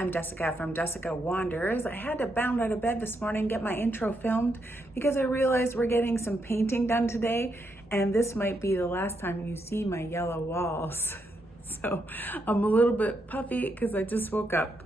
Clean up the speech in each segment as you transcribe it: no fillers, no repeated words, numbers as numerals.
I'm Jessica from Jessica Wanders. I had to bound out of bed this morning, get my intro filmed because I realized we're getting some painting done today, and this might be the last time you see my yellow walls. So I'm a little bit puffy because I just woke up.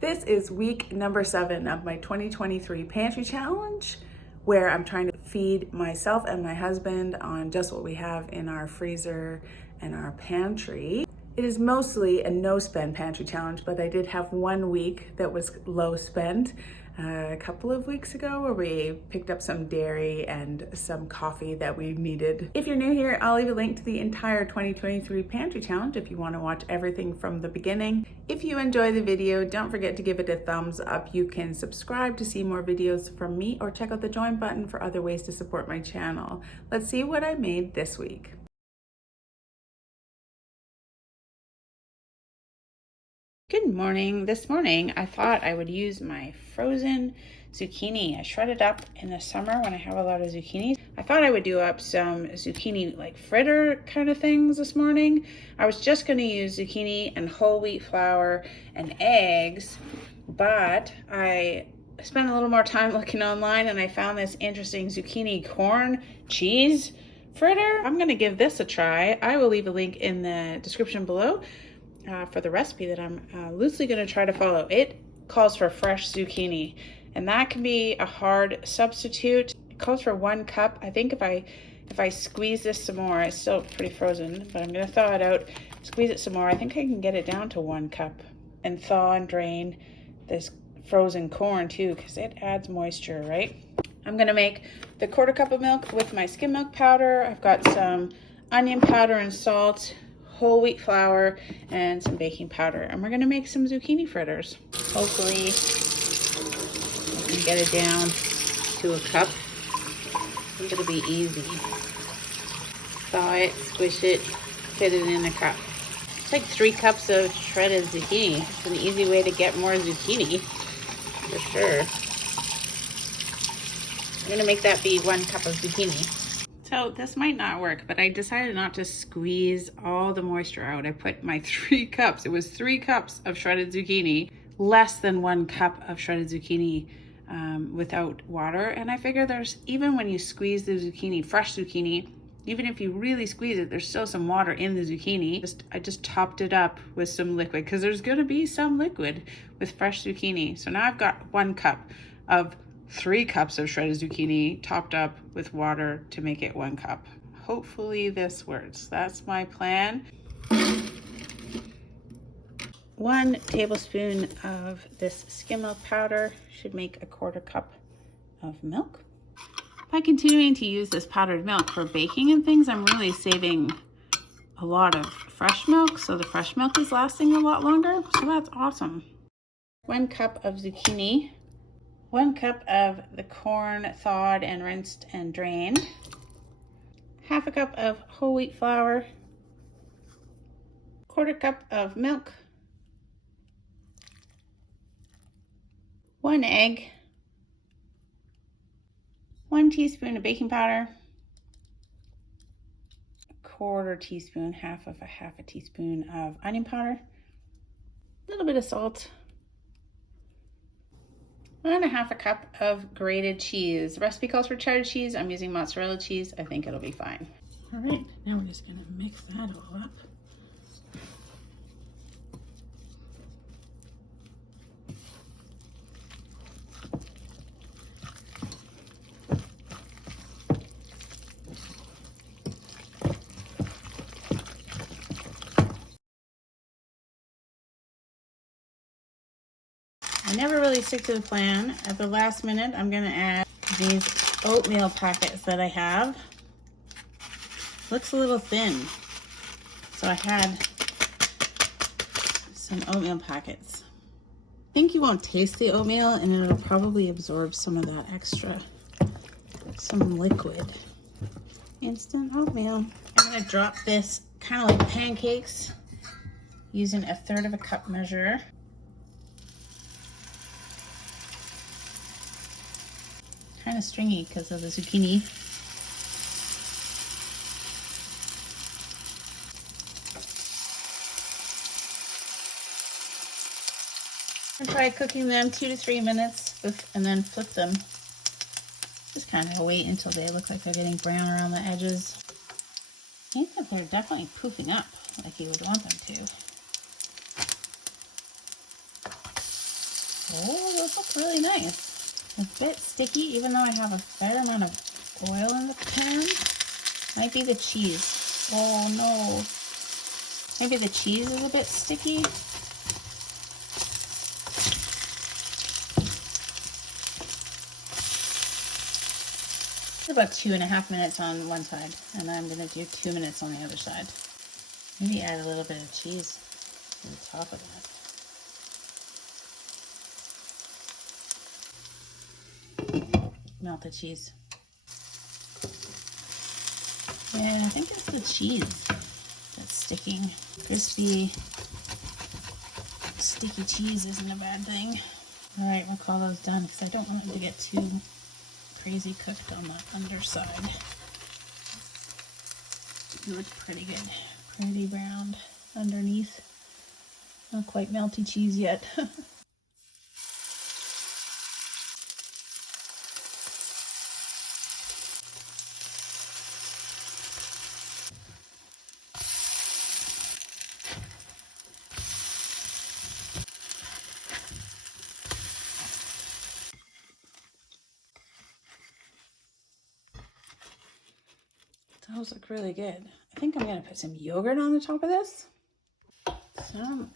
This is week number 7 of my 2023 pantry challenge, where I'm trying to feed myself and my husband on just what we have in our freezer and our pantry. It is mostly a no-spend pantry challenge, but I did have 1 week that was low spend a couple of weeks ago where we picked up some dairy and some coffee that we needed. If you're new here, I'll leave a link to the entire 2023 pantry challenge if you want to watch everything from the beginning. If you enjoy the video, don't forget to give it a thumbs up. You can subscribe to see more videos from me or check out the join button for other ways to support my channel. Let's see what I made this week. Good morning. This morning I thought I would use my frozen zucchini. I shredded up in the summer when I have a lot of zucchini. I thought I would do up some zucchini like fritter kind of things this morning. I was just going to use zucchini and whole wheat flour and eggs, but I spent a little more time looking online and I found this interesting zucchini corn cheese fritter. I'm going to give this a try. I will leave a link in the description below for the recipe that I'm loosely going to try to follow. It calls for fresh zucchini, and that can be a hard substitute. It calls for 1 cup. I think if I squeeze this some more, it's still pretty frozen, but I'm going to thaw it out, squeeze it some more. I think I can get it down to 1 cup and thaw and drain this frozen corn too, because it adds moisture, right? I'm going to make the 1/4 cup of milk with my skim milk powder. I've got some onion powder and salt, whole wheat flour, and some baking powder, and we're going to make some zucchini fritters. Hopefully I can get it down to 1 cup. I think it'll be easy. Thaw it, squish it, fit it in a cup. It's like 3 cups of shredded zucchini. It's an easy way to get more zucchini, for sure. I'm going to make that be 1 cup of zucchini. So this might not work, but I decided not to squeeze all the moisture out. I put my 3 cups, it was 3 cups of shredded zucchini, less than 1 cup of shredded zucchini without water. And I figure there's, even when you squeeze the zucchini, fresh zucchini, even if you really squeeze it, there's still some water in the zucchini. I just topped it up with some liquid because there's gonna be some liquid with fresh zucchini. So now I've got 1 cup of 3 cups of shredded zucchini topped up with water to make it 1 cup. Hopefully this works. That's my plan. 1 tablespoon of this skim milk powder should make a 1/4 cup of milk. By continuing to use this powdered milk for baking and things, I'm really saving a lot of fresh milk, so the fresh milk is lasting a lot longer, so that's awesome. 1 cup of zucchini, 1 cup of the corn thawed and rinsed and drained, 1/2 cup of whole wheat flour, 1/4 cup of milk, 1 egg, 1 teaspoon of baking powder, 1/4 teaspoon, half a teaspoon of onion powder, a little bit of salt, and 1/2 cup of grated cheese. The recipe calls for cheddar cheese. I'm using mozzarella cheese. I think it'll be fine. All right, now we're just gonna mix that all up. I never really stick to the plan. At the last minute, I'm gonna add these oatmeal packets that I have. Looks a little thin, so I had some oatmeal packets. I think you won't taste the oatmeal, and it'll probably absorb some of that extra, some liquid. Instant oatmeal. I'm gonna drop this kind of like pancakes using 1/3 cup measure. Kind of stringy because of the zucchini. And try cooking them 2 to 3 minutes and then flip them. Just kind of wait until they look like they're getting brown around the edges. I think that they're definitely poofing up like you would want them to. Oh, those look really nice. A bit sticky, even though I have a fair amount of oil in the pan. Might be the cheese. Oh no. Maybe the cheese is a bit sticky. About 2.5 minutes on one side, and I'm going to do 2 minutes on the other side. Maybe add a little bit of cheese to the top of that. Melt the cheese. Yeah, I think it's the cheese that's sticking. Crispy, sticky cheese isn't a bad thing. All right, we'll call those done because I don't want them to get too crazy cooked on the underside. It looks pretty good. Pretty browned underneath. Not quite melty cheese yet. Those look really good. I think I'm going to put some yogurt on the top of this. Some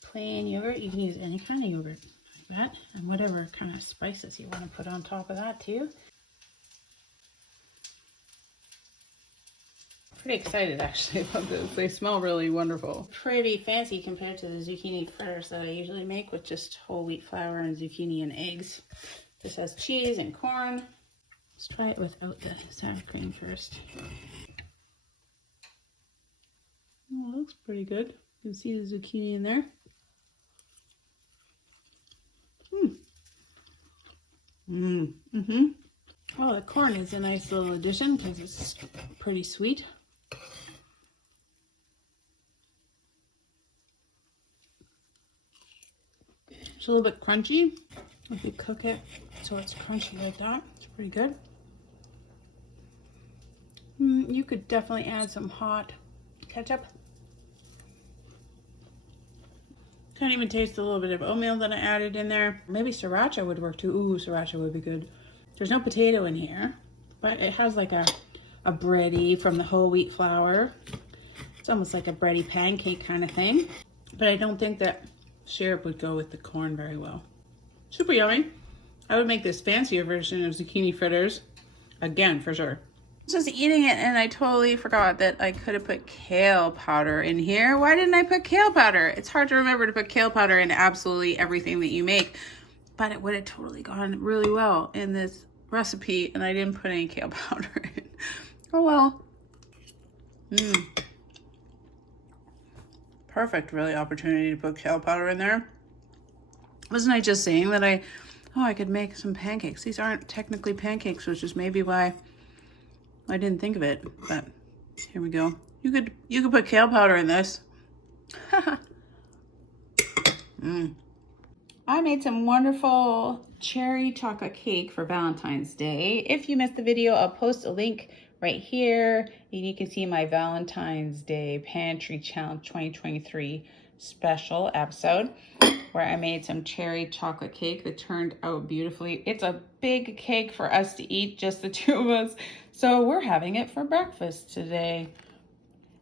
plain yogurt. You can use any kind of yogurt like that. And whatever kind of spices you want to put on top of that too. Pretty excited actually about this. They smell really wonderful. Pretty fancy compared to the zucchini fritters that I usually make with just whole wheat flour and zucchini and eggs. This has cheese and corn. Let's try it without the sour cream first. Oh, it looks pretty good. You can see the zucchini in there. Oh, the corn is a nice little addition because it's pretty sweet. It's a little bit crunchy if you cook it so it's crunchy like that. It's pretty good. You could definitely add some hot ketchup. Can't even taste a little bit of oatmeal that I added in there. Maybe sriracha would work too. Ooh, sriracha would be good. There's no potato in here, but it has like a bready from the whole wheat flour. It's almost like a bready pancake kind of thing. But I don't think that syrup would go with the corn very well. Super yummy. I would make this fancier version of zucchini fritters again for sure. Just eating it and I totally forgot that I could have put kale powder in here. Why didn't I put kale powder? It's hard to remember to put kale powder in absolutely everything that you make, but it would have totally gone really well in this recipe and I didn't put any kale powder in. Oh well. Perfect really opportunity to put kale powder in there. Wasn't I just saying that I could make some pancakes? These aren't technically pancakes, which is maybe why I didn't think of it, but here we go. You could put kale powder in this. I made some wonderful cherry chocolate cake for Valentine's Day. If you missed the video, I'll post a link right here. And you can see my Valentine's Day Pantry Challenge 2023 special episode where I made some cherry chocolate cake that turned out beautifully. It's a big cake for us to eat, just the two of us. So we're having it for breakfast today.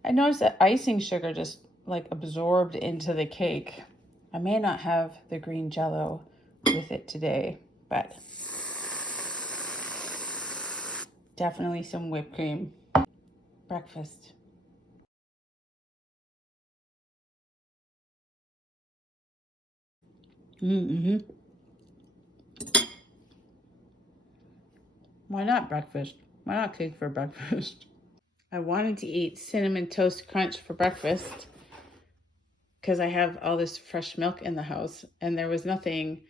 I noticed that icing sugar just like absorbed into the cake. I may not have the green jello with it today, but definitely some whipped cream. Breakfast. Why not breakfast? Why not cake for breakfast? I wanted to eat Cinnamon Toast Crunch for breakfast because I have all this fresh milk in the house and there was nothing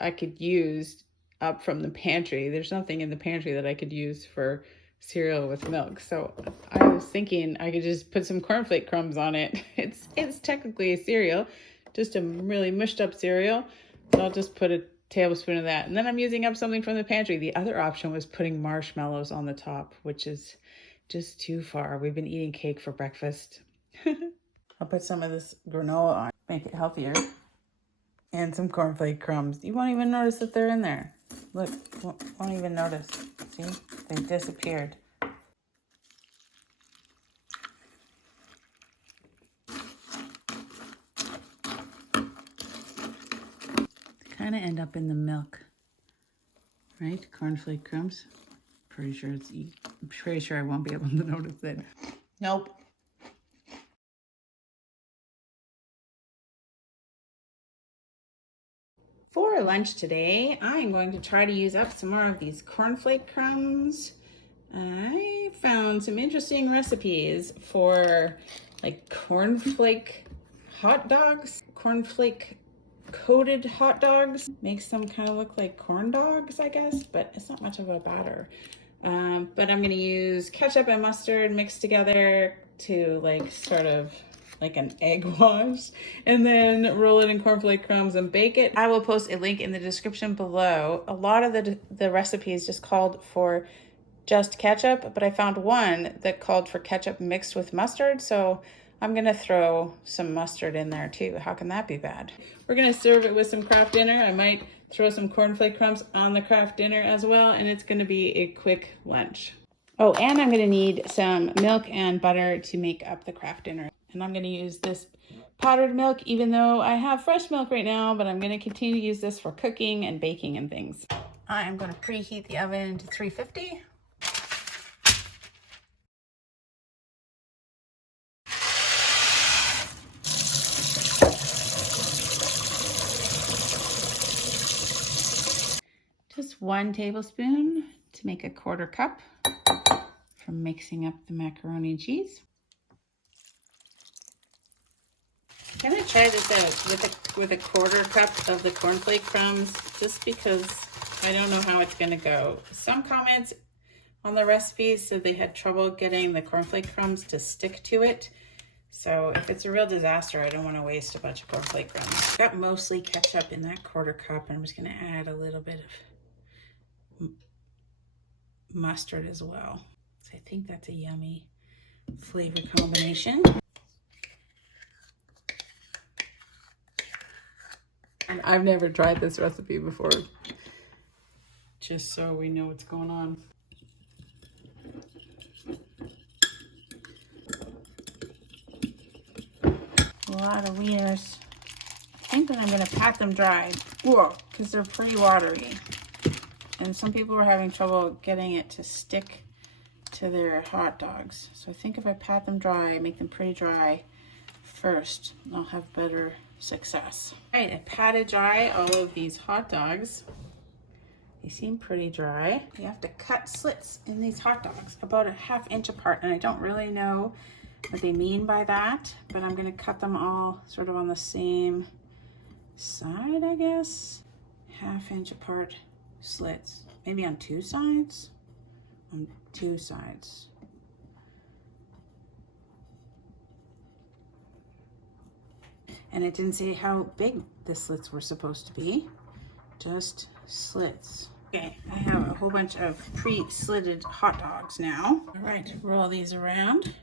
I could use up from the pantry. There's nothing in the pantry that I could use for cereal with milk. So I was thinking I could just put some cornflake crumbs on it. It's technically a cereal. just a really mushed up cereal. So I'll just put a tablespoon of that. And then I'm using up something from the pantry. The other option was putting marshmallows on the top, which is just too far. We've been eating cake for breakfast. I'll put some of this granola on, make it healthier. And some cornflake crumbs. You won't even notice that they're in there. Look, won't even notice. See, they disappeared. Kind of end up in the milk, right? Cornflake crumbs. I'm pretty sure I won't be able to notice it. Nope. For lunch today, I'm going to try to use up some more of these cornflake crumbs. I found some interesting recipes for like cornflake hot dogs, cornflake-coated hot dogs. Makes them kind of look like corn dogs, I guess, but it's not much of a batter. But I'm gonna use ketchup and mustard mixed together to like sort of like an egg wash, and then roll it in cornflake crumbs and bake it. I will post a link in the description below. A lot of the recipes just called for just ketchup, but I found one that called for ketchup mixed with mustard, so I'm gonna throw some mustard in there too. How can that be bad? We're gonna serve it with some Kraft Dinner. I might throw some cornflake crumbs on the Kraft Dinner as well, and it's gonna be a quick lunch. Oh, and I'm gonna need some milk and butter to make up the Kraft Dinner. And I'm gonna use this powdered milk, even though I have fresh milk right now, but I'm gonna continue to use this for cooking and baking and things. I am gonna preheat the oven to 350. Just 1 tablespoon to make a 1/4 cup for mixing up the macaroni and cheese. I'm gonna try this out with a 1/4 cup of the cornflake crumbs, just because I don't know how it's gonna go. Some comments on the recipes said they had trouble getting the cornflake crumbs to stick to it. So if it's a real disaster, I don't want to waste a bunch of cornflake crumbs. I've got mostly ketchup in that 1/4 cup, and I'm just gonna add a little bit of mustard as well. So I think that's a yummy flavor combination. And I've never tried this recipe before, just so we know what's going on. A lot of wieners. I think that I'm gonna pat them dry. Whoa, because they're pretty watery. And some people were having trouble getting it to stick to their hot dogs. So I think if I pat them dry, make them pretty dry first, I'll have better success. All right, I patted dry all of these hot dogs. They seem pretty dry. You have to cut slits in these hot dogs about a 1/2 inch apart, and I don't really know what they mean by that, but I'm gonna cut them all sort of on the same side, I guess. 1/2 inch apart slits, maybe on 2 sides. On 2 sides. And it didn't say how big the slits were supposed to be, just slits. Okay, I have a whole bunch of pre-slitted hot dogs now. All right, roll these around,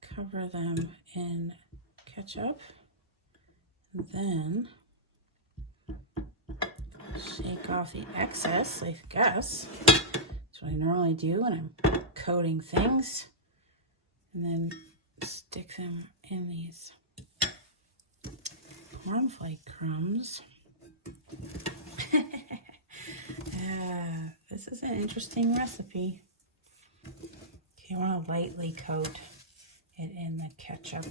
cover them in ketchup, and then shake off the excess, I guess. That's what I normally do when I'm coating things. And then stick them in these cornflake crumbs. This is an interesting recipe. Okay, I want to lightly coat it in the ketchup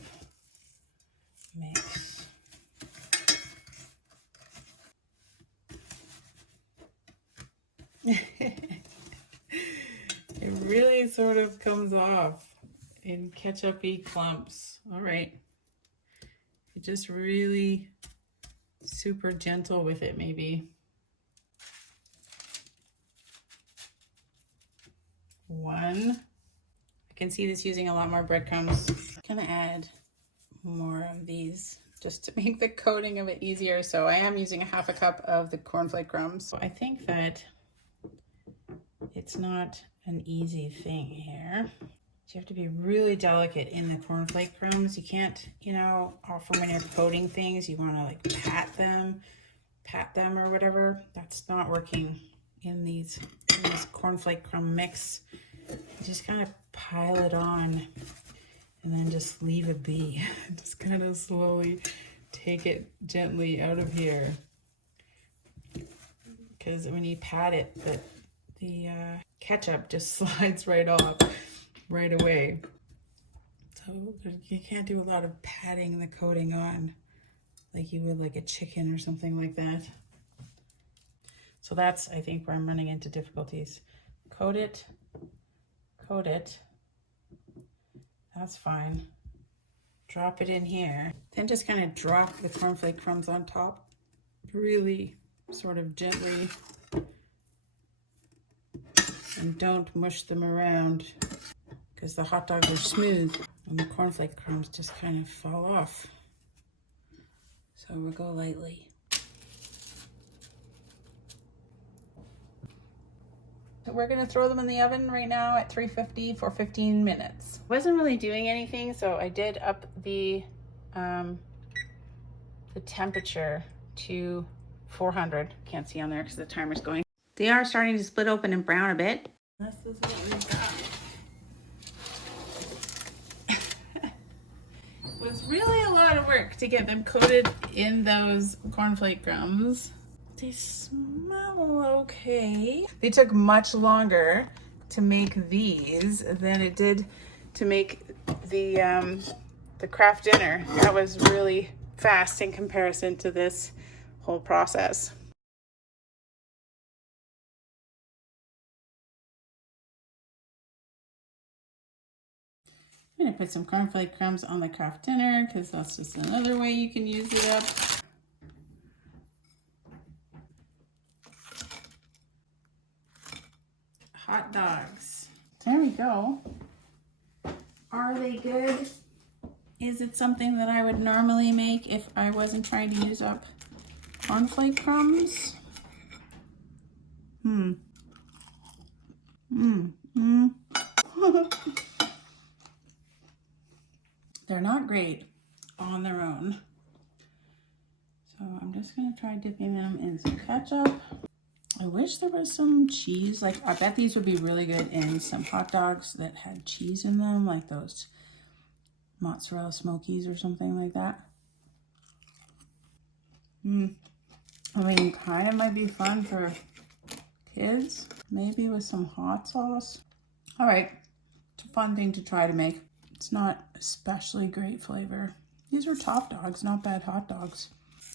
mix. It really sort of comes off in ketchup-y clumps. All right. You're just really super gentle with it, maybe. One. I can see this using a lot more breadcrumbs. I'm gonna add more of these just to make the coating of it easier. So I am using a 1/2 cup of the cornflake crumbs. So I think that it's not an easy thing here. So you have to be really delicate in the cornflake crumbs. You can't, you know, often when you're coating things, you want to like pat them or whatever. That's not working in these cornflake crumb mix. You just kind of pile it on and then just leave it be. Just kind of slowly take it gently out of here. Because when you pat it, the ketchup just slides right off right away. So you can't do a lot of patting the coating on like you would like a chicken or something like that. So that's, I think, where I'm running into difficulties. Coat it. That's fine. Drop it in here. Then just kind of drop the cornflake crumbs on top. Really sort of gently. And don't mush them around because the hot dogs are smooth and the cornflake crumbs just kind of fall off. So we'll go lightly. So we're gonna throw them in the oven right now at 350 for 15 minutes. Wasn't really doing anything, so I did up the temperature to 400. Can't see on there because the timer's going. They are starting to split open and brown a bit. This is what we got. It was really a lot of work to get them coated in those cornflake crumbs. They smell okay. They took much longer to make these than it did to make the craft dinner. That was really fast in comparison to this whole process. I'm gonna put some cornflake crumbs on the craft dinner because that's just another way you can use it up. Hot dogs. There we go. Are they good? Is it something that I would normally make if I wasn't trying to use up cornflake crumbs? They're not great on their own. So I'm just gonna try dipping them in some ketchup. I wish there was some cheese. Like, I bet these would be really good in some hot dogs that had cheese in them, like those mozzarella smokies or something like that. I mean, kind of might be fun for kids, maybe with some hot sauce. All right, it's a fun thing to try to make. It's not especially great flavor. These are top dogs, not bad hot dogs.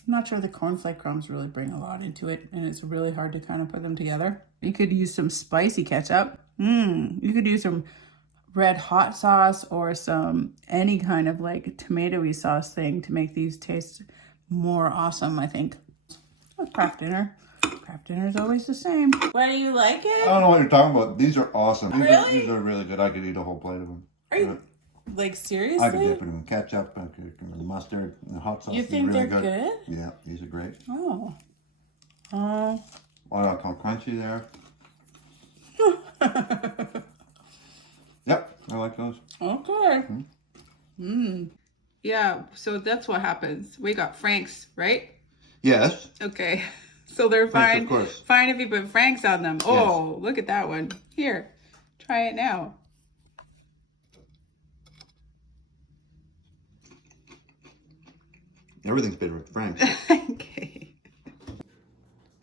I'm not sure the cornflake crumbs really bring a lot into it, and it's really hard to kind of put them together. You could use some spicy ketchup. You could use some red hot sauce or any kind of like tomatoey sauce thing to make these taste more awesome, I think. A craft dinner. Craft dinner is always the same. Why do you like it? I don't know what you're talking about. These are awesome. These are really good. I could eat a whole plate of them. Are you like seriously? I could dip it in ketchup, mustard, and hot sauce. You think really they're good? Yeah, these are great. Oh. What I call crunchy there. Yep, I like those. Okay. Yeah, so that's what happens. We got Frank's, right? Yes. Okay. So they're fine. Of course. Fine if you put Frank's on them. Oh, look at that one. Here, try it now. Everything's better with Frank's. Okay.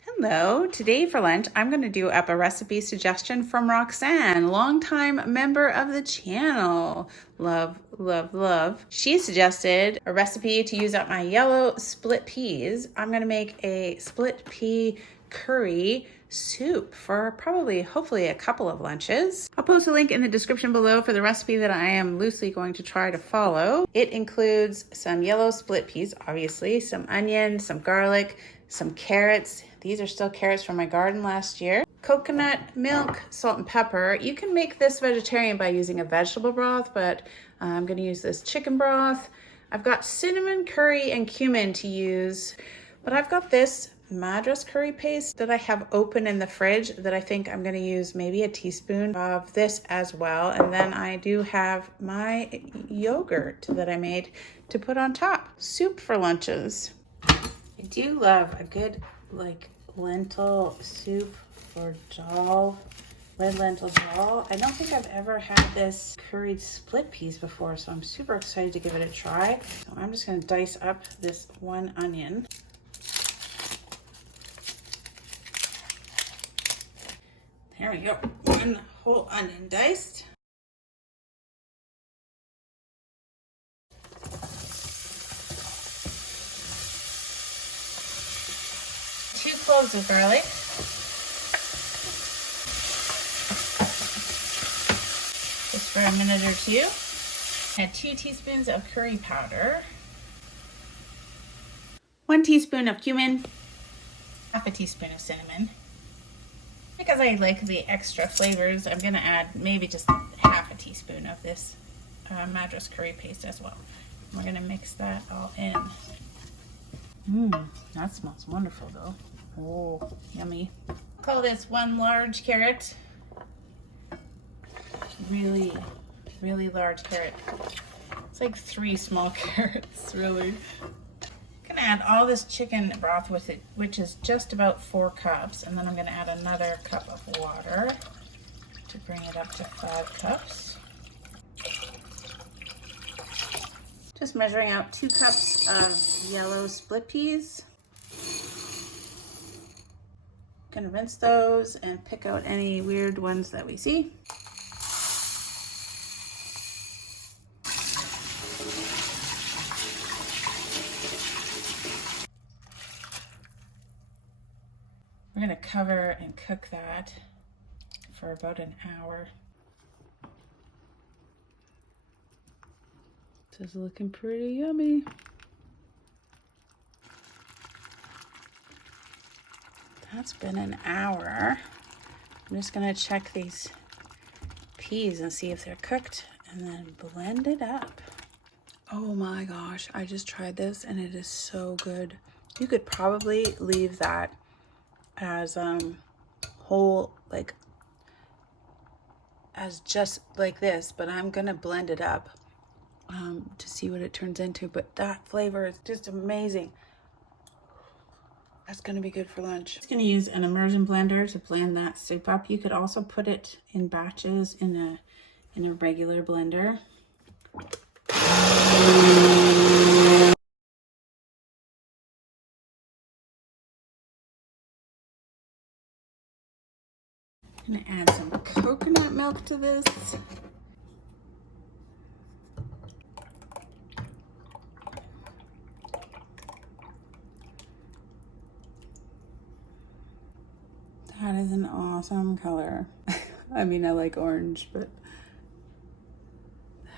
Hello, today for lunch, I'm going to do up a recipe suggestion from Roxanne, longtime member of the channel. Love, love, love. She suggested a recipe to use up my yellow split peas. I'm going to make a split pea curry soup for probably, hopefully, a couple of lunches. I'll post a link in the description below for the recipe that I am loosely going to try to follow. It includes some yellow split peas, obviously, some onion, some garlic, some carrots. These are still carrots from my garden last year. Coconut milk, salt and pepper. You can make this vegetarian by using a vegetable broth, but I'm gonna use this chicken broth. I've got cinnamon, curry, and cumin to use, but I've got this Madras curry paste that I have open in the fridge that I think I'm going to use maybe a teaspoon of this as well. And then I do have my yogurt that I made to put on top. Soup for lunches. I do love a good like lentil soup or dal, red lentil dal. I don't think I've ever had this curried split peas before, so I'm super excited to give it a try. So I'm just going to dice up this one onion. There we go, one whole onion diced. 2 cloves of garlic. Just for a minute or two. Add 2 teaspoons of curry powder. 1 teaspoon of cumin. Half a teaspoon of cinnamon. Because I like the extra flavors, I'm going to add maybe just half a teaspoon of this Madras curry paste as well. We're going to mix that all in. That smells wonderful though. Oh, yummy. Call this 1 large carrot. Really, really large carrot. It's like 3 small carrots, really. I'm gonna add all this chicken broth with it, which is just about 4 cups, and then I'm gonna add another cup of water to bring it up to 5 cups. Just measuring out 2 cups of yellow split peas. Gonna rinse those and pick out any weird ones that we see. We're gonna cover and cook that for about an hour. This is looking pretty yummy. That's been an hour. I'm just gonna check these peas and see if they're cooked and then blend it up. Oh my gosh, I just tried this and it is so good. You could probably leave that as whole, like as just like this, but I'm gonna blend it up to see what it turns into. But that flavor is just amazing. That's gonna be good for lunch. It's gonna use an immersion blender to blend that soup up. You could also put it in batches in a regular blender. I'm gonna add some coconut milk to this. That is an awesome color. I mean, I like orange, but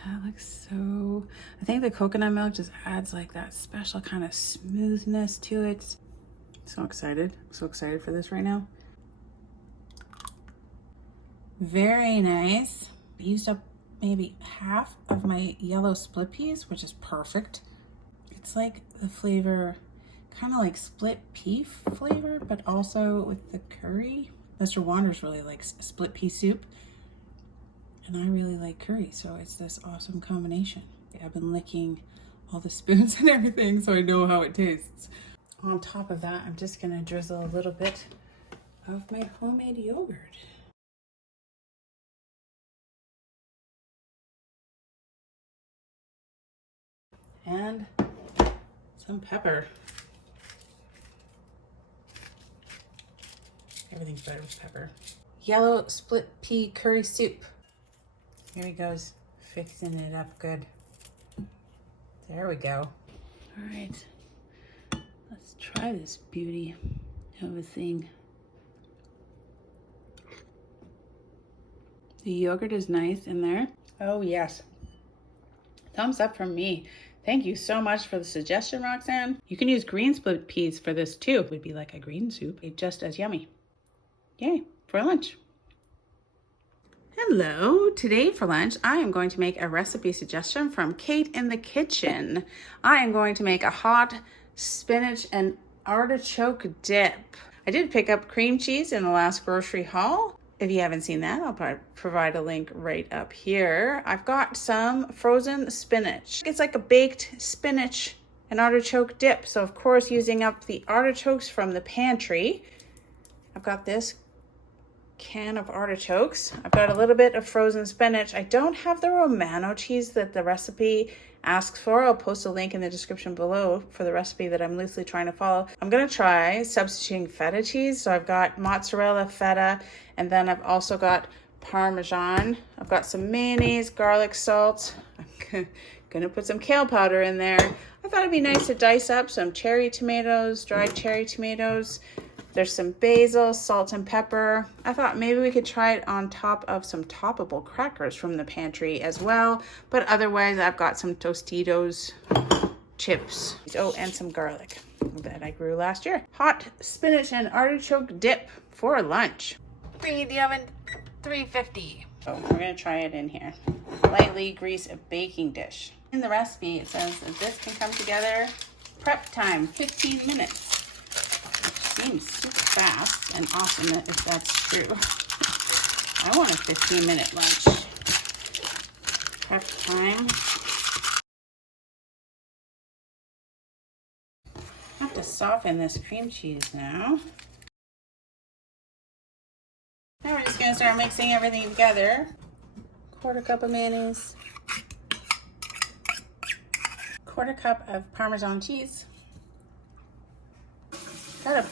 that looks so... I think the coconut milk just adds like that special kind of smoothness to it. So excited. I'm so excited for this right now. Very nice. I used up maybe half of my yellow split peas, which is perfect. It's like the flavor, kind of like split pea flavor, but also with the curry. Mr. Wanders really likes split pea soup, and I really like curry, so it's this awesome combination. I've been licking all the spoons and everything, so I know how it tastes. On top of that, I'm just gonna drizzle a little bit of my homemade yogurt. And some pepper. Everything's better with pepper. Yellow split pea curry soup. Here he goes, fixing it up good. There we go. All right, let's try this beauty of a thing. The yogurt is nice in there. Oh yes, thumbs up from me. Thank you so much for the suggestion, Roxanne. You can use green split peas for this too. It would be like a green soup, just as yummy. Yay, for lunch. Hello, today for lunch I am going to make a recipe suggestion from Kate in the Kitchen. I am going to make a hot spinach and artichoke dip. I did pick up cream cheese in the last grocery haul. If you haven't seen that, I'll provide a link right up here. I've got some frozen spinach. It's like a baked spinach and artichoke dip. So of course, using up the artichokes from the pantry. I've got this can of artichokes. I've got a little bit of frozen spinach. I don't have the Romano cheese that the recipe asks for. I'll post a link in the description below for the recipe that I'm loosely trying to follow. I'm gonna try substituting feta cheese. So I've got mozzarella, feta, and then I've also got Parmesan. I've got some mayonnaise, garlic salt. I'm gonna put some kale powder in there. I thought it'd be nice to dice up some cherry tomatoes, dried cherry tomatoes. There's some basil, salt, and pepper. I thought maybe we could try it on top of some toppable crackers from the pantry as well. But otherwise, I've got some Tostitos chips. Oh, and some garlic that I grew last year. Hot spinach and artichoke dip for lunch. Preheat the oven, 350. So we're gonna try it in here. Lightly grease a baking dish. In the recipe, it says that this can come together. Prep time, 15 minutes. Seems super fast and awesome if that's true. I want a 15-minute lunch. Prep time. I have to soften this cream cheese now. Now we're just gonna start mixing everything together. Quarter cup of mayonnaise. Quarter cup of Parmesan cheese. Got a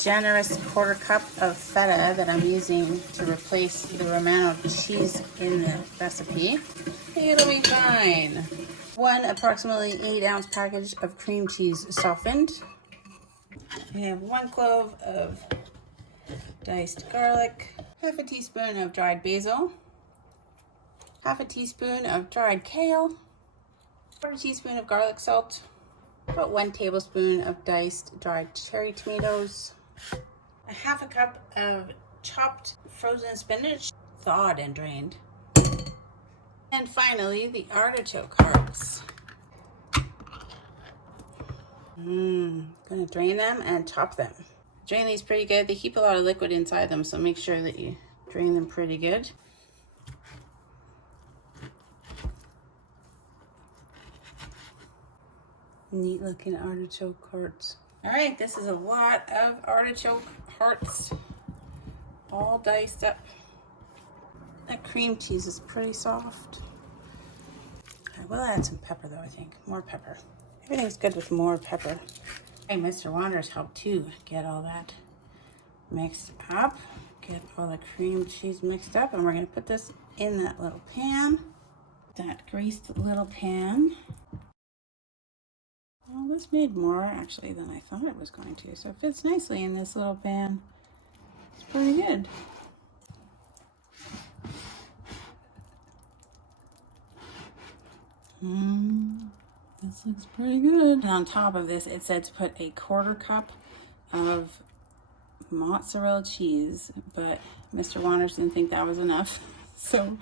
generous quarter cup of feta that I'm using to replace the Romano cheese in the recipe. It'll be fine. One approximately 8-ounce package of cream cheese softened. We have 1 clove of diced garlic, half a teaspoon of dried basil, half a teaspoon of dried kale, quarter teaspoon of garlic salt, about 1 tablespoon of diced dried cherry tomatoes, a half a cup of chopped frozen spinach, thawed and drained, and finally the artichoke hearts. Gonna drain them and chop them. Drain these pretty good. They keep a lot of liquid inside them, so make sure that you drain them pretty good. Neat looking artichoke hearts. All right, this is a lot of artichoke hearts, all diced up. That cream cheese is pretty soft. I will add some pepper though, I think. More pepper. Everything's good with more pepper. Hey, Mr. Wonders helped too get all that mixed up. Get all the cream cheese mixed up, and we're gonna put this in that little pan. That greased little pan. Well, this made more actually than I thought it was going to, so it fits nicely in this little pan. It's pretty good. This looks pretty good. And on top of this, it said to put a quarter cup of mozzarella cheese, but Mr. Wonders didn't think that was enough. So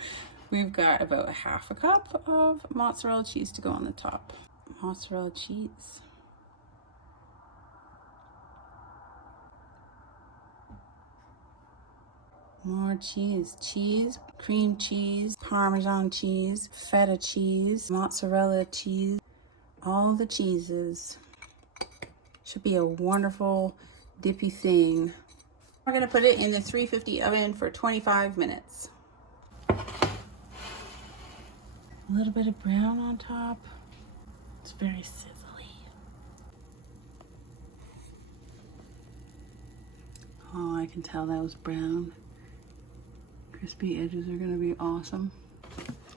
we've got about half a cup of mozzarella cheese to go on the top. Mozzarella cheese. More cheese. Cheese, cream cheese, Parmesan cheese, feta cheese, mozzarella cheese, all the cheeses. Should be a wonderful dippy thing. We're gonna put it in the 350 oven for 25 minutes. A little bit of brown on top. It's very sizzly. Oh, I can tell that was brown. Crispy edges are gonna be awesome.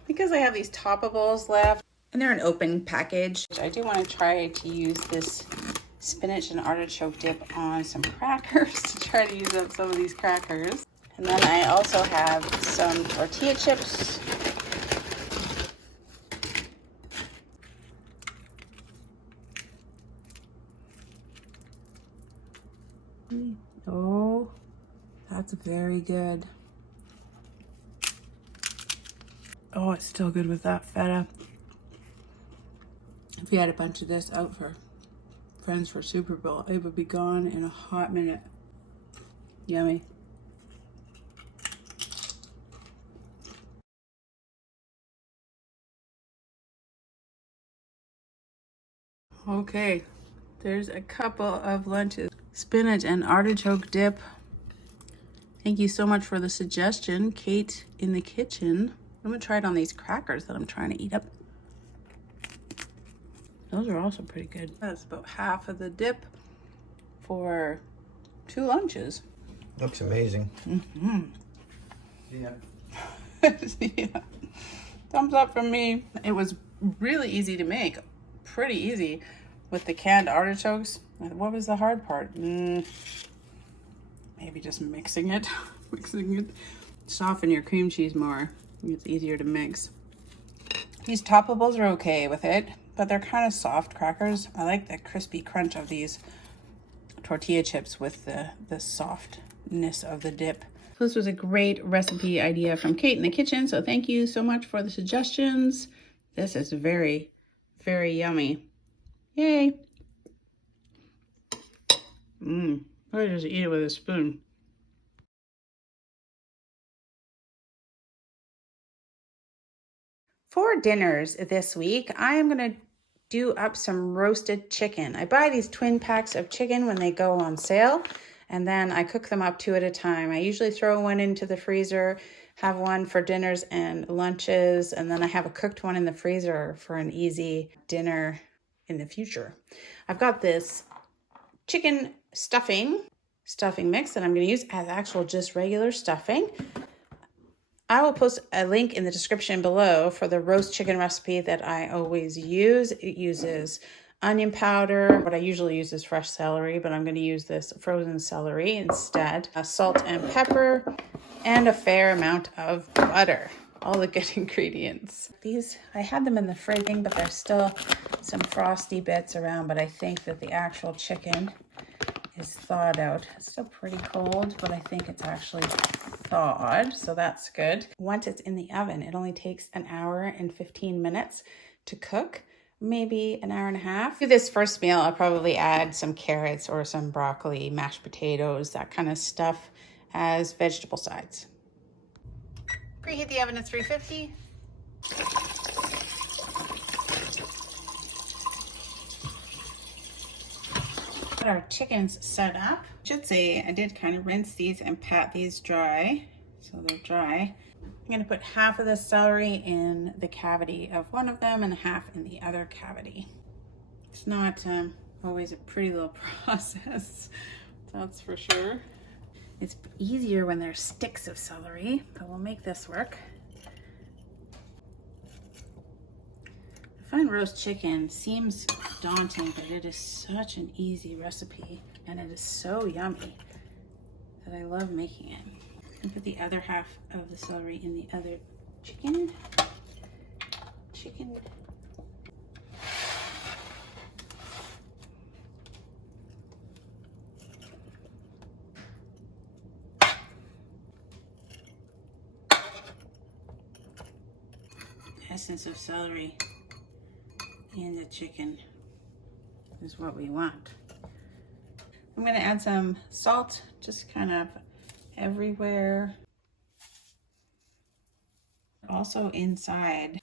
Because I have these toppables left, and they're an open package, I do want to try to use this spinach and artichoke dip on some crackers to try to use up some of these crackers. And then I also have some tortilla chips. Oh, that's very good. Oh, it's still good with that feta. If you had a bunch of this out for friends for Super Bowl, it would be gone in a hot minute. Yummy. Okay, there's a couple of lunches. Spinach and artichoke dip. Thank you so much for the suggestion, Kate in the kitchen. I'm gonna try it on these crackers that I'm trying to eat up. Those are also pretty good. That's about half of the dip for 2 lunches. Looks amazing. Mm-hmm. Yeah. Yeah. Thumbs up from me. It was really easy to make. Pretty easy with the canned artichokes. What was the hard part? Maybe just mixing it. Soften your cream cheese more. It's easier to mix. These toppables are okay with it, but they're kind of soft crackers. I like the crispy crunch of these tortilla chips with the softness of the dip. This was a great recipe idea from Kate in the kitchen, so thank you so much for the suggestions. This is very, very yummy. Yay. I just eat it with a spoon. For dinners this week, I am going to do up some roasted chicken. I buy these twin packs of chicken when they go on sale, and then I cook them up 2 at a time. I usually throw one into the freezer, have one for dinners and lunches, and then I have a cooked one in the freezer for an easy dinner in the future. I've got this chicken stuffing mix that I'm going to use as actual just regular stuffing. I will post a link in the description below for the roast chicken recipe that I always use. It uses onion powder. What I usually use is fresh celery, but I'm going to use this frozen celery instead. Salt and pepper, and a fair amount of butter. All the good ingredients. These, I had them in the fridge, but there's still some frosty bits around, but I think that the actual chicken is thawed out. It's still pretty cold, but I think it's actually thawed, so that's good. Once it's in the oven, it only takes an hour and 15 minutes to cook, maybe an hour and a half. For this first meal, I'll probably add some carrots or some broccoli, mashed potatoes, that kind of stuff as vegetable sides. Preheat the oven to 350. Got our chickens set up. Should say I did kind of rinse these and pat these dry, so they're dry. I'm going to put half of the celery in the cavity of one of them and half in the other cavity. It's not always a pretty little process, that's for sure. It's easier when there's sticks of celery, but we'll make this work. I find roast chicken seems daunting, but it is such an easy recipe, and it is so yummy that I love making it. And put the other half of the celery in the other chicken. Essence of celery in the chicken is what we want. I'm going to add some salt, just kind of everywhere. Also inside.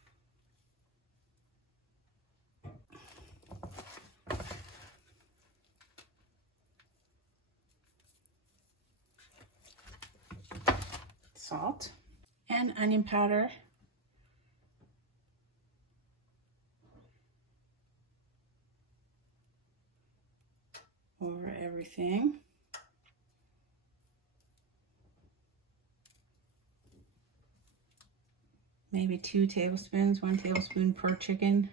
Salt and onion powder. Over everything. Maybe 2 tablespoons, 1 tablespoon per chicken.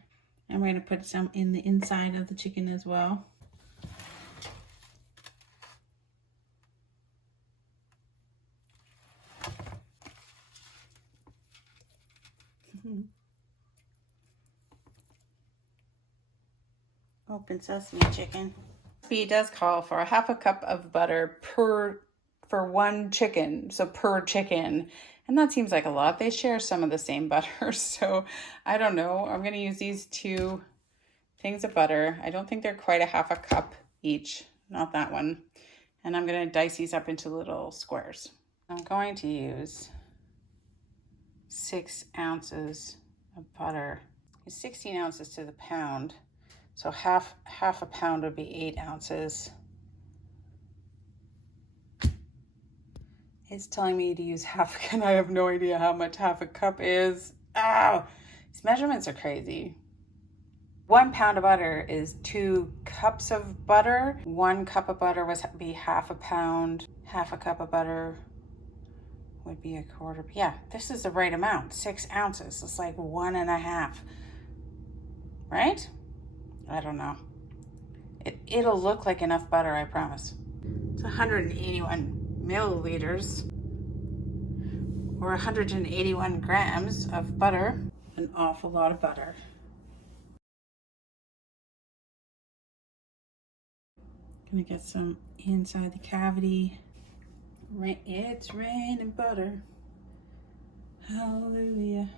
And we're going to put some in the inside of the chicken as well. Open sesame chicken. Recipe does call for a half a cup of butter for 1 chicken, so per chicken. And that seems like a lot. They share some of the same butter, so I don't know. I'm going to use these 2 things of butter. I don't think they're quite a half a cup each, not that one. And I'm going to dice these up into little squares. I'm going to use 6 ounces of butter. It's 16 ounces to the pound, so half a pound would be 8 ounces. It's telling me to use half, and I have no idea how much half a cup is. Ow! These measurements are crazy. 1 pound of butter is 2 cups of butter. 1 cup of butter would be half a pound. Half a cup of butter would be a quarter. Yeah, this is the right amount. 6 ounces. It's like 1.5. Right? I don't know. It'll look like enough butter, I promise. It's 181 milliliters or 181 grams of butter. An awful lot of butter. Gonna get some inside the cavity. It's raining butter. Hallelujah.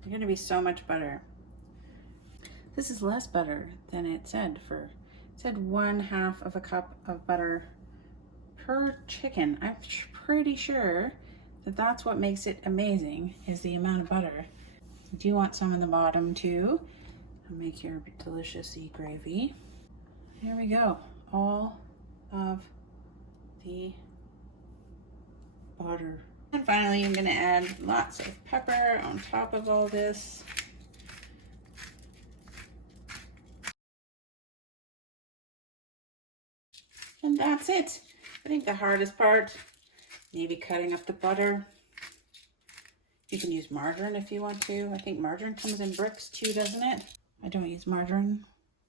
There's gonna be so much butter. This is less butter than it said for. It said 1/2 of a cup of butter per chicken. I'm pretty sure that that's what makes it amazing, is the amount of butter. Do you want some in the bottom too? I'll make your delicious gravy. Here we go. All of the butter. And finally, I'm gonna add lots of pepper on top of all this. And that's it. I think the hardest part, maybe cutting up the butter. You can use margarine if you want to. I think margarine comes in bricks too, doesn't it? I don't use margarine.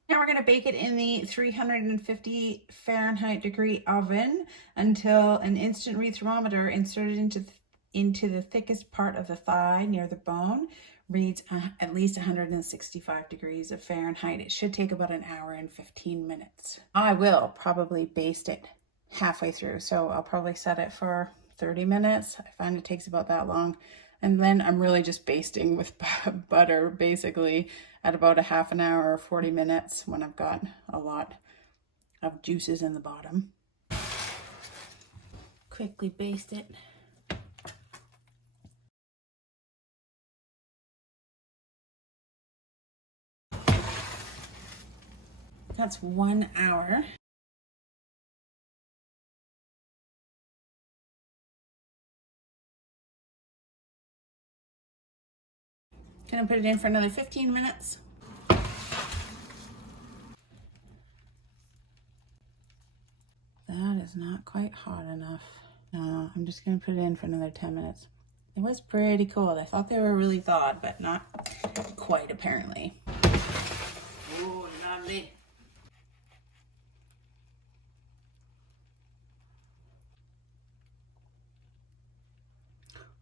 Now we're going to bake it in the 350 Fahrenheit degree oven until an instant read thermometer inserted into the thickest part of the thigh near the bone reads at least 165 degrees of Fahrenheit. It should take about 1 hour and 15 minutes. I will probably baste it halfway through, so I'll probably set it for 30 minutes. I find it takes about that long. And then I'm really just basting with butter, basically, at about 1/2 hour or 40 minutes when I've got a lot of juices in the bottom. Quickly baste it. That's 1 hour. Gonna put it in for another 15 minutes. That is not quite hot enough. No, I'm just gonna put it in for another 10 minutes. It was pretty cold. I thought they were really thawed, but not quite apparently. Oh, lovely.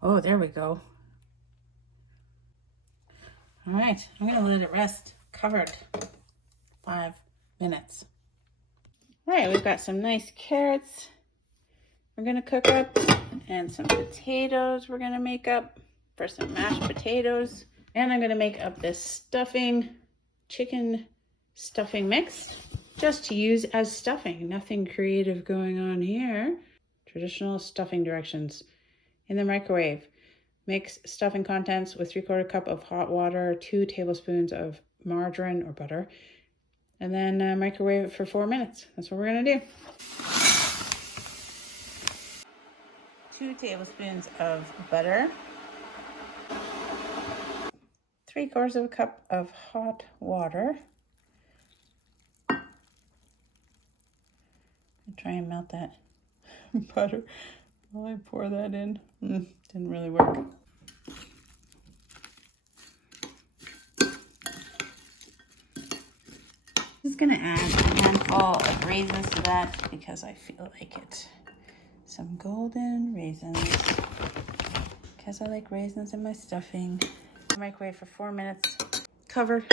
Oh, there we go. All right, I'm gonna let it rest covered 5 minutes. All right, we've got some nice carrots we're gonna cook up and some potatoes we're gonna make up for some mashed potatoes. And I'm gonna make up this stuffing, chicken stuffing mix, just to use as stuffing. Nothing creative going on here. Traditional stuffing directions. In the microwave, mix stuffing contents with 3/4 cup of hot water, 2 tablespoons of margarine or butter, and then microwave it for 4 minutes. That's what we're gonna do. 2 tablespoons of butter, 3/4 cup of hot water. I'll try and melt that butter while I pour that in. Didn't really work. Just gonna add a handful of raisins to that because I feel like it. Some golden raisins because I like raisins in my stuffing. Microwave for 4 minutes, covered.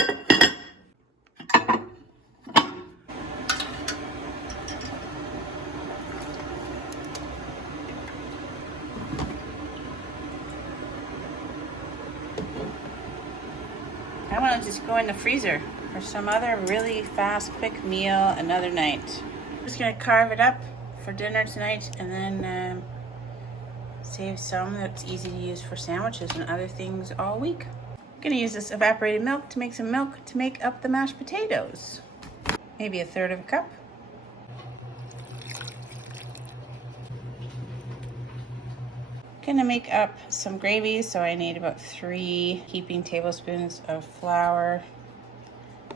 ones just go in the freezer for some other really fast, quick meal another night. I'm just gonna carve it up for dinner tonight and then save some that's easy to use for sandwiches and other things all week. I'm gonna use this evaporated milk to make some milk to make up the mashed potatoes. Maybe 1/3 cup. Gonna make up some gravy, so I need about 3 heaping tablespoons of flour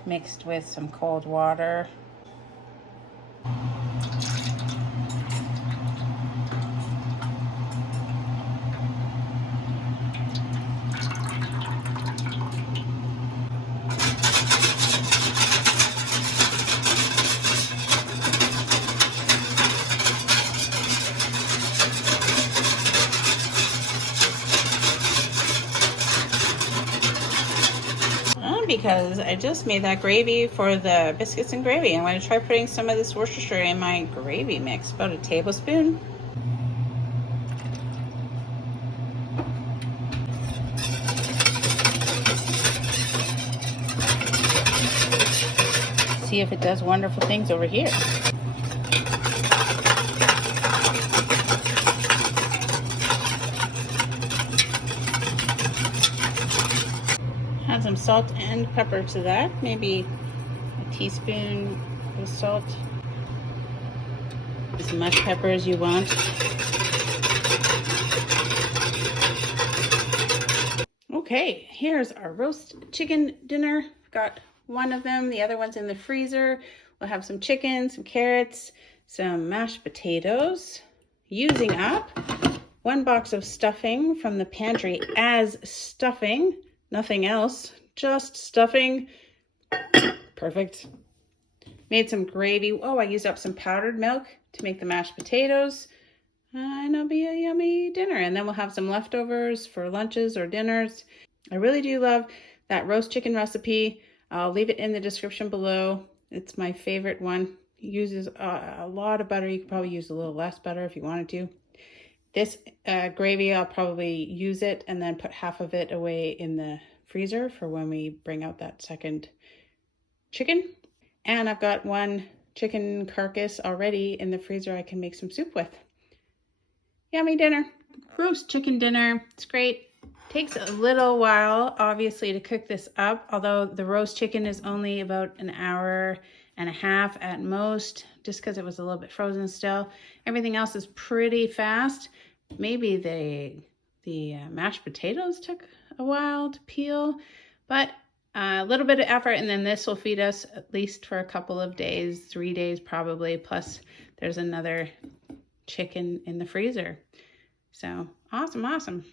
mixed with some cold water. Because I just made that gravy for the biscuits and gravy. I'm going to try putting some of this Worcestershire in my gravy mix, about 1 tablespoon. See if it does wonderful things over here. Add some salt and pepper to that, maybe a teaspoon of salt, as much pepper as you want. Okay, here's our roast chicken dinner. Got one of them, the other one's in the freezer. We'll have some chicken, some carrots, some mashed potatoes, using up 1 box of stuffing from the pantry as stuffing. Nothing else, just stuffing. Perfect. Made some gravy. Oh, I used up some powdered milk to make the mashed potatoes. And it'll be a yummy dinner. And then we'll have some leftovers for lunches or dinners. I really do love that roast chicken recipe. I'll leave it in the description below. It's my favorite one. It uses a lot of butter. You could probably use a little less butter if you wanted to. This gravy, I'll probably use it and then put half of it away in the freezer for when we bring out that second chicken. And I've got 1 chicken carcass already in the freezer I can make some soup with. Yummy dinner. Roast chicken dinner. It's great. Takes a little while, obviously, to cook this up, although the roast chicken is only about 1.5 hours at most, just because it was a little bit frozen still. Everything else is pretty fast. Maybe the mashed potatoes took a while to peel, but a little bit of effort, and then this will feed us at least for a couple of days, 3 days probably, plus there's another chicken in the freezer. So awesome.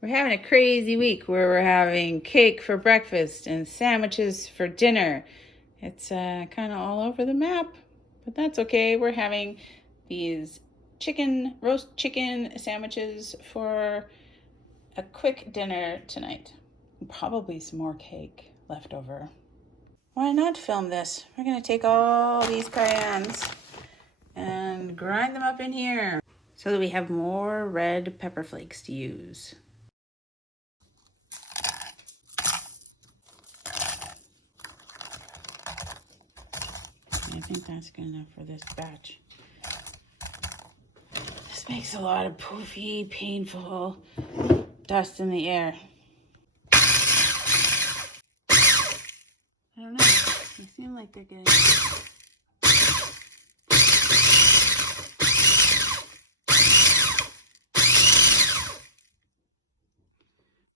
We're having a crazy week where we're having cake for breakfast and sandwiches for dinner. It's kind of all over the map, but that's okay. We're having these roast chicken sandwiches for a quick dinner tonight. Probably some more cake left over. Why not film this? We're gonna take all these cayennes and grind them up in here so that we have more red pepper flakes to use. I think that's good enough for this batch. This makes a lot of poofy, painful dust in the air. I don't know. They seem like they're getting...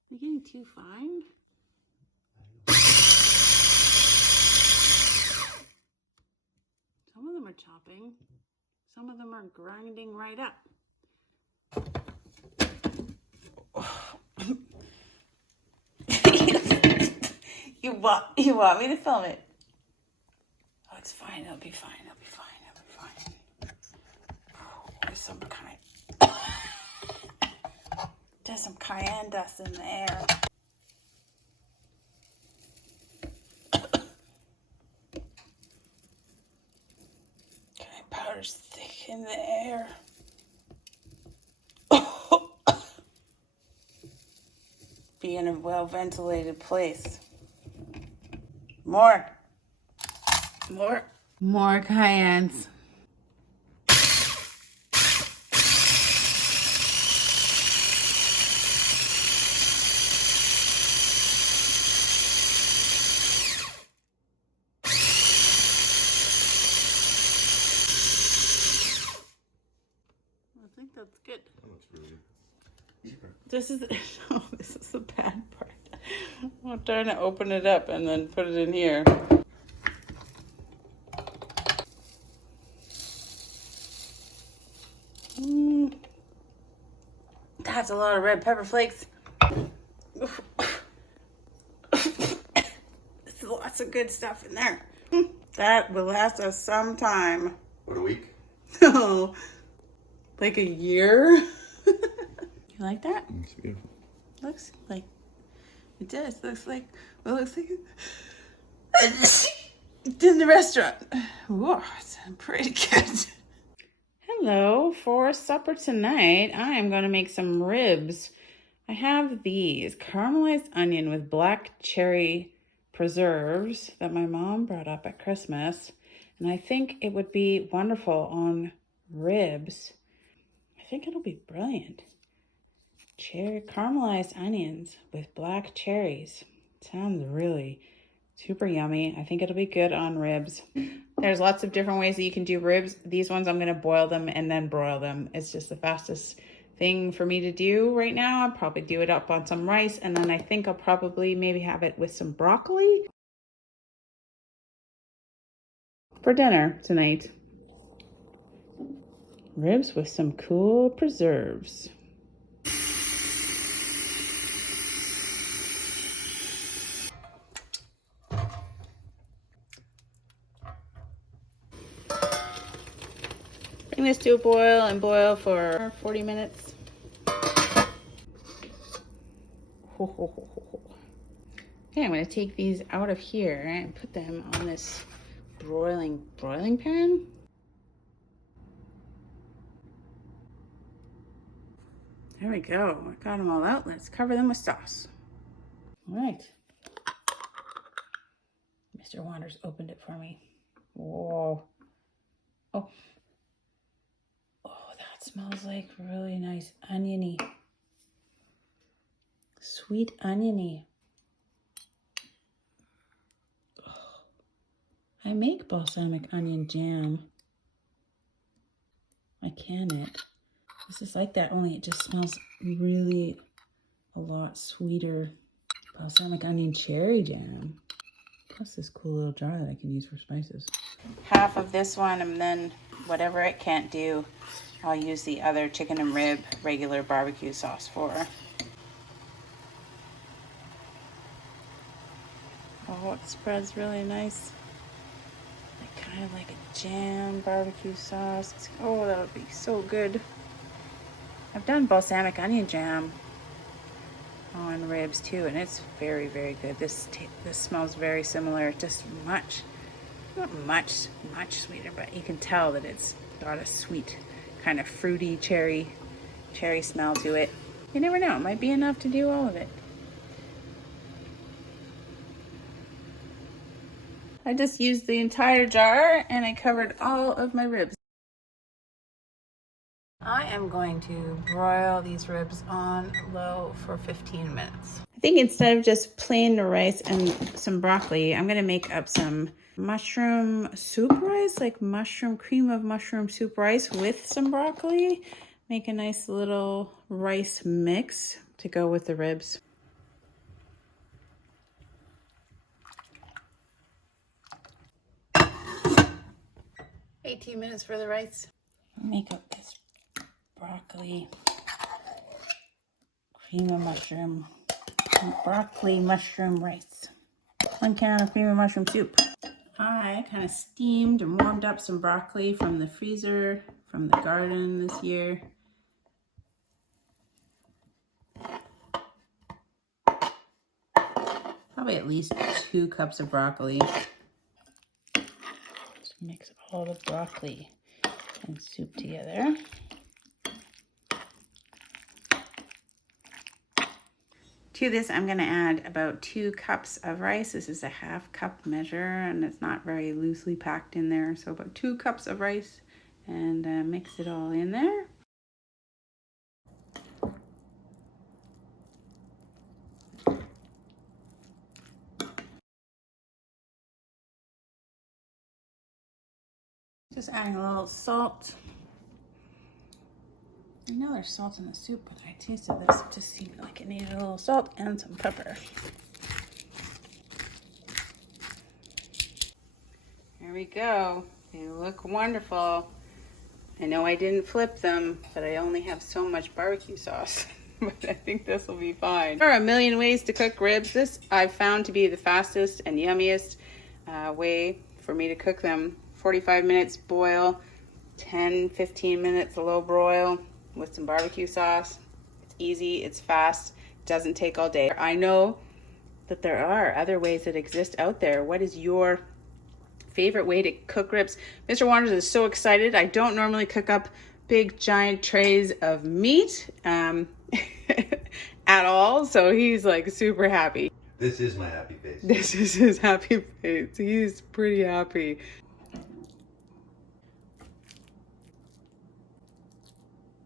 They're getting too fine? Some of them are chopping. Some of them are grinding right up. You want me to film it? Oh, it's fine. It'll be fine. There's some cayenne dust in the air. Powder's thick in the air. Be in a well-ventilated place. More. More. More cayennes. I think that's good. That looks really good. This is oh, this is the bad part. I'm trying to open it up and then put it in here. That's a lot of red pepper flakes. There's lots of good stuff in there. That will last us some time. What, a week? No, like a year. You like that? It's beautiful. Looks like it does. Looks like well, looks like it's in the restaurant. Whoa, it's pretty good. Hello, for supper tonight, I am going to make some ribs. I have these caramelized onion with black cherry preserves that my mom brought up at Christmas, and I think it would be wonderful on ribs. I think it'll be brilliant. Caramelized onions with black cherries. Sounds really super yummy. I think it'll be good on ribs. There's lots of different ways that you can do ribs. These ones I'm going to boil them and then broil them. It's just the fastest thing for me to do right now. I'll probably do it up on some rice, and then I think I'll probably maybe have it with some broccoli for dinner tonight. Ribs with some cool preserves. Bring this to a boil and boil for 40 minutes. Okay, I'm going to take these out of here and put them on this broiling pan. There we go. I got them all out. Let's cover them with sauce. All right. Mr. Wanders opened it for me. Whoa. Oh. Oh, that smells like really nice oniony. Sweet oniony. Oh. I make balsamic onion jam. I can it. This is like that, only it just smells really a lot sweeter. Balsamic onion cherry jam. Plus this cool little jar that I can use for spices. Half of this one, and then whatever it can't do, I'll use the other chicken and rib regular barbecue sauce for. Oh, it spreads really nice. Like, kind of like a jam barbecue sauce. Oh, that would be so good. I've done balsamic onion jam on ribs too, and it's very, very good. This smells very similar, just not much sweeter, but you can tell that it's got a sweet, kind of fruity cherry smell to it. You never know, it might be enough to do all of it. I just used the entire jar and I covered all of my ribs. I am going to broil these ribs on low for 15 minutes. I think instead of just plain rice and some broccoli, I'm gonna make up some mushroom soup rice, like cream of mushroom soup rice with some broccoli. Make a nice little rice mix to go with the ribs. $18 for the rice. Make up this broccoli, cream of mushroom, broccoli mushroom rice. 1 can of cream of mushroom soup. I kind of steamed and warmed up some broccoli from the freezer, from the garden this year. Probably at least 2 cups of broccoli. Just mix all the broccoli and soup together. To this, I'm going to add about 2 cups of rice. This is a 1/2 cup measure, and it's not very loosely packed in there. So about 2 cups of rice, and mix it all in there. Just adding a little salt. I know there's salt in the soup, but I tasted this. It just seemed like it needed a little salt and some pepper. There we go. They look wonderful. I know I didn't flip them, but I only have so much barbecue sauce. But I think this will be fine. There are a million ways to cook ribs. This I've found to be the fastest and yummiest way for me to cook them. 45 minutes boil, 10-15 minutes low broil with some barbecue sauce. It's easy, it's fast, doesn't take all day. I know that there are other ways that exist out there. What is your favorite way to cook ribs? Mr. Wanders is so excited. I don't normally cook up big giant trays of meat at all, so he's like super happy. This is my happy face. This is his happy face. He's pretty happy.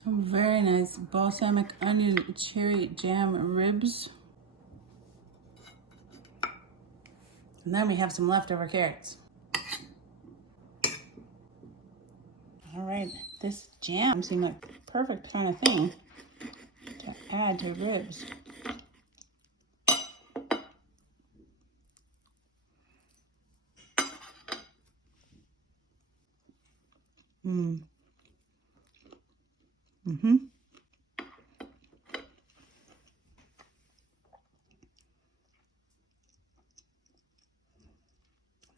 Some very nice balsamic onion cherry jam ribs. And then we have some leftover carrots. All right, this jam seemed like the perfect kind of thing to add to ribs.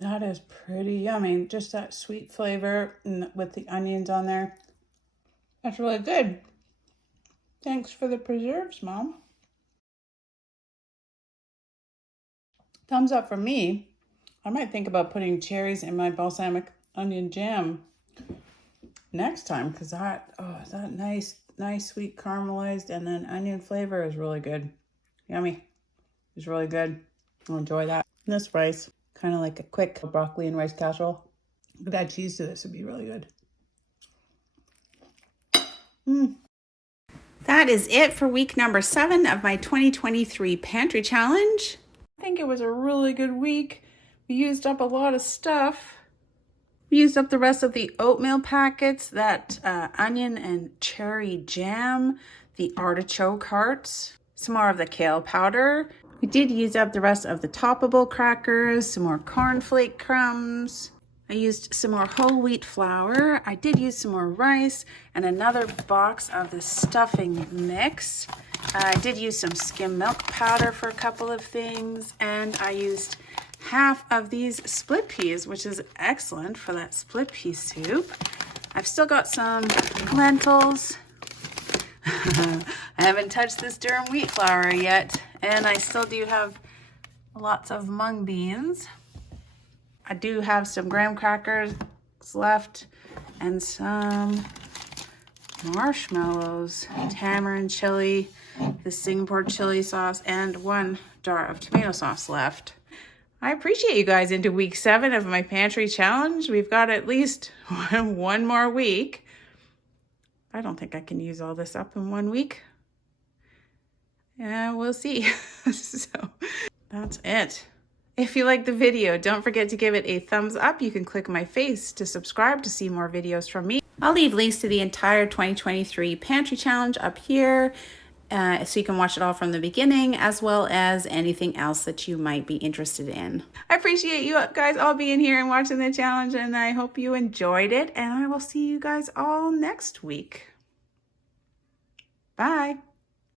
That is pretty yummy. Just that sweet flavor with the onions on there. That's really good. Thanks for the preserves, Mom. Thumbs up from me. I might think about putting cherries in my balsamic onion jam next time, because that nice sweet caramelized and then onion flavor is really good. Yummy. It's really good. I'll enjoy that. And this rice, kind of like a quick broccoli and rice casserole. But add cheese to this would be really good. That is it for week number 7 of my 2023 pantry challenge. I think it was a really good week. We used up a lot of stuff. We used up the rest of the oatmeal packets, that onion and cherry jam, the artichoke hearts, some more of the kale powder. We did use up the rest of the toppable crackers, some more cornflake crumbs. I used some more whole wheat flour. I did use some more rice and another box of the stuffing mix. I did use some skim milk powder for a couple of things, and I used half of these split peas, which is excellent for that split pea soup. I've still got some lentils. I haven't touched this durum wheat flour yet, and I still do have lots of mung beans. I do have some graham crackers left and some marshmallows, tamarind chili, the Singapore chili sauce, and 1 jar of tomato sauce left. I appreciate you guys into week 7 of my pantry challenge. We've got at least one more week. I don't think I can use all this up in 1 week. Yeah, we'll see. So that's it. If you liked the video, don't forget to give it a thumbs up. You can click my face to subscribe to see more videos from me. I'll leave links to the entire 2023 pantry challenge up here, so you can watch it all from the beginning, as well as anything else that you might be interested in. I appreciate you guys all being here and watching the challenge, and I hope you enjoyed it, and I will see you guys all next week. Bye.